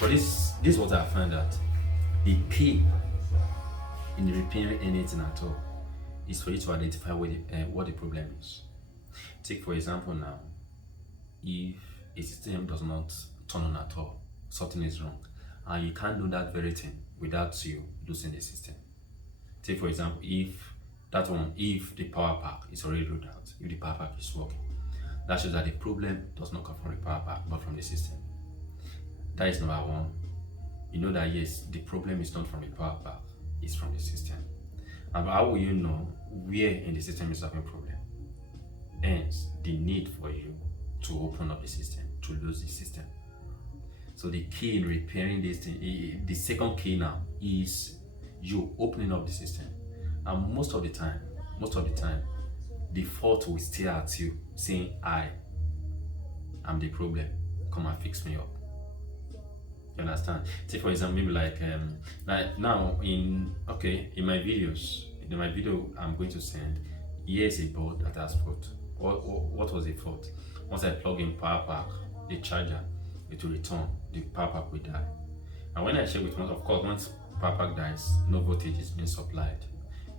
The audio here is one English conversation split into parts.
But this is what I find that the key in repairing anything at all is for you to identify what the problem is. Take for example now, if a system does not turn on at all, something is wrong, and you can't do that very thing without you losing the system. Take for example, if the power pack is already rolled out, if the power pack is working, that shows that the problem does not come from the power pack but from the system. That is number one. You know that yes, the problem is not from the power pack, it's from the system. And how will you know where in the system is having problem? Hence, the need for you to open up the system, to lose the system. So the key in repairing this thing, the second key now is you opening up the system. And most of the time, the fault will stare at you, saying, I am the problem. Come and fix me up. You understand? Take for example, maybe like now in my videos, in my video I'm going to send, here's a board that has fault. What was the fault? Once I plug in power pack, the charger, it will return, the power pack will die. And when I check with one, of course, once power pack dies, no voltage is being supplied.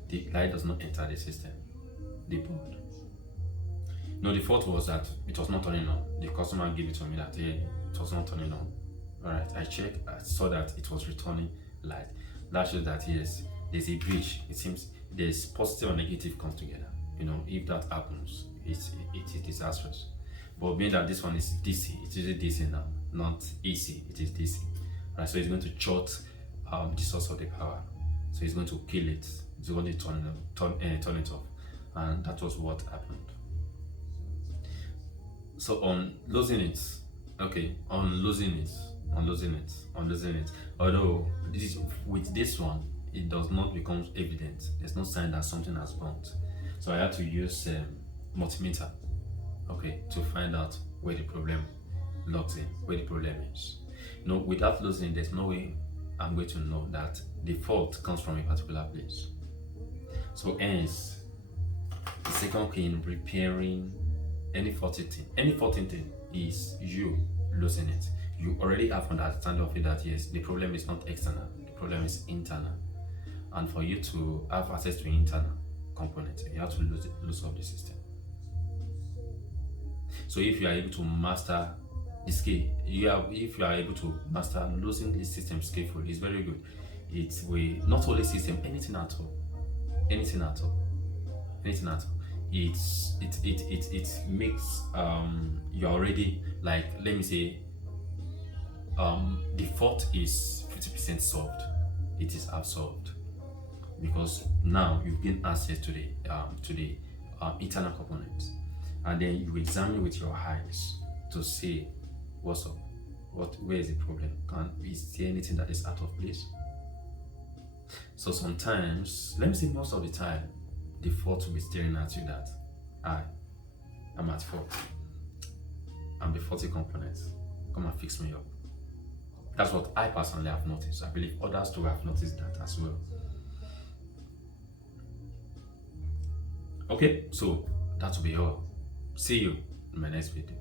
The light does not enter the system, the board. No, the fault was that it was not turning on. The customer gave it to me that hey, it was not turning on. Alright, I checked, I saw that it was returning light. That shows that yes, there's a breach. It seems there's positive and negative comes together. You know, if that happens, it is disastrous. But being that this one is DC, it is DC now, not AC, it is DC. Right, so it's going to short the source of the power. So it's going to kill it. It's going to turn it off. And that was what happened. So on losing it, although with this one, it does not become evident. There's no sign that something has burnt. So I had to use multimeter, to find out where the problem logs in, where the problem is. You know, without losing, there's no way I'm going to know that the fault comes from a particular place. So hence, the second key in repairing any faulty thing is you losing it. You already have understanding of it that yes, the problem is not external, the problem is internal. And for you to have access to internal components, you have to lose up the system. So if you are able to master the skill, if you are able to master losing the system skillfully, it's very good. It will not only system, anything at all. It makes you're already, like, let me say, the fault is 50% solved. It is half solved because now you've gained access to the internal components, and then you examine with your eyes to see what's up, where is the problem, is there anything that is out of place. So sometimes, let me say most of the time, the fault will be staring at you that I am at fault. I'm the faulty component. Come and fix me up. That's what I personally have noticed. I believe others too have noticed that as well. Okay, so that will be all. See you in my next video.